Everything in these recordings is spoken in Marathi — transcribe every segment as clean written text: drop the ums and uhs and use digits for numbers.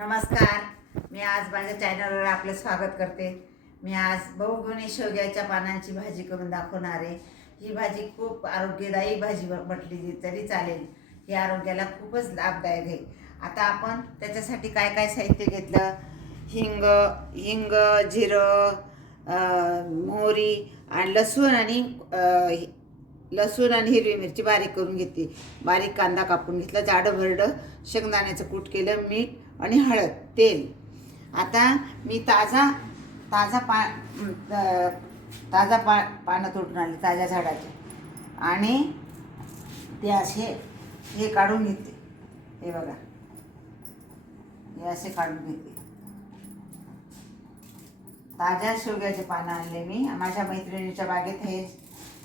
नमस्कार. मी आज माझ्या चॅनलवर आपलं स्वागत करते. मी आज बहुगुणी शेवग्याच्या पानांची भाजी करून दाखवणार आहे. ही भाजी खूप आरोग्यदायी भाजी म्हटली तरी चालेल. ही आरोग्याला खूपच लाभदायक आहे. आता आपण त्याच्यासाठी काय काय साहित्य घेतलं. हिंग, जिरं, मोहरी आणि लसूण आणि हिरवी मिरची बारीक करून घेतली. बारीक कांदा कापून घेतला. जाडं भरडं शेंगदाण्याचं कूट केलं. मीठ आणि हळद, तेल. आता मी पानं तोडून आणले ताज्या झाडाचे आणि ते असे हे काढून घेतले. हे बघा, हे असे काढून घेतले. ताज्या शेवग्याचे पानं आणले मी. माझ्या मैत्रिणीच्या बागेत हे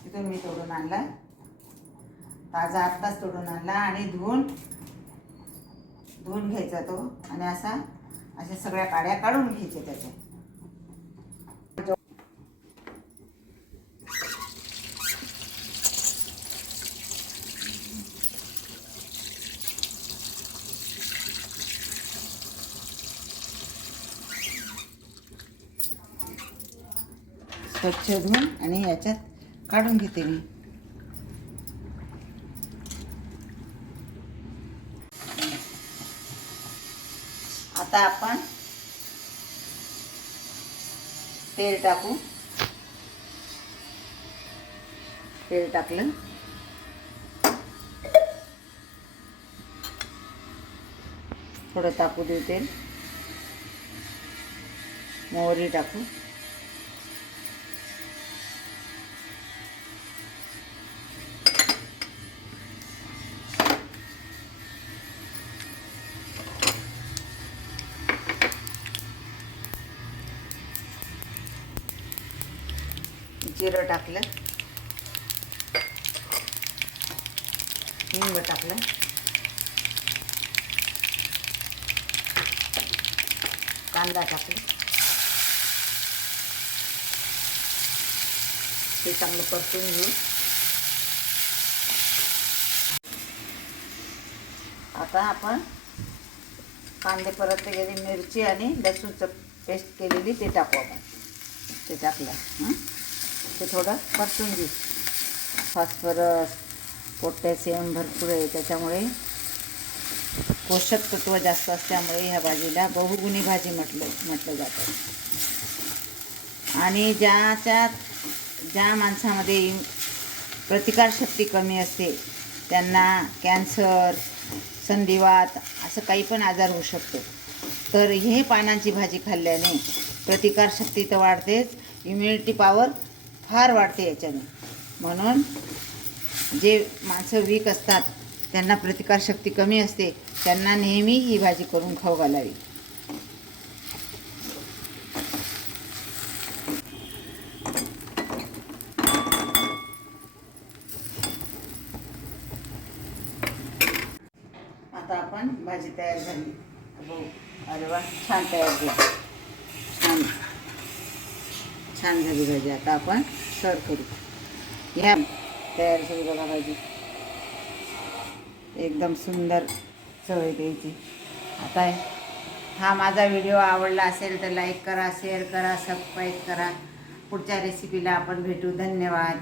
तिथून मी तोडून आणला. ताजा आत्ताच तोडून आणला आणि धुवून घ्यायचा तो आणि अशा सगळ्या काड्या काढून घ्यायच्या त्याच्या. स्वच्छ धुवून आणि याच्यात काढून घेते मी. आता आपण तेल टाकू. तेल टाकलं. थोडं टाकू देऊ तेल. मोहरी टाकू. जिरं टाकलं. हिंग टाकलं. कांदा टाकला. ते चांगलं परतून घेऊ. आता आपण कांदे परतले गेली. मिरची आणि लसूणचं पेस्ट केलेली ते टाकू आपण. ते टाकलं. ते थोडं परतून घेऊ. फॉस्फरस, पोटॅशियम भरपूर आहे, त्याच्यामुळे पोषक तत्व जास्त असल्यामुळे ह्या भाजीला बहुगुणी भाजी म्हटलं जातं. आणि ज्या माणसामध्ये प्रतिकारशक्ती कमी असते त्यांना कॅन्सर, संधिवात असं काही पण आजार होऊ शकतो. तर हे पानांची भाजी खाल्ल्याने प्रतिकारशक्ती तर वाढतेच, इम्युनिटी पॉवर फार वाढते याच्याने. म्हणून जे माणसं वीक असतात, त्यांना प्रतिकारशक्ती कमी असते, त्यांना नेहमी ही भाजी करून खाऊ घालावी. आता आपण भाजी तयार झाली. अरे वा, छान तयार झाली. छान झाली भाजी. आता आपण सर्व करू. ह्या तयार झाली बघा भाजी. एकदम सुंदर चव येते याची. आता हा माझा व्हिडिओ आवडला असेल तर लाईक करा, शेअर करा, सबस्क्राईब करा. पुढच्या रेसिपीला आपण भेटू. धन्यवाद.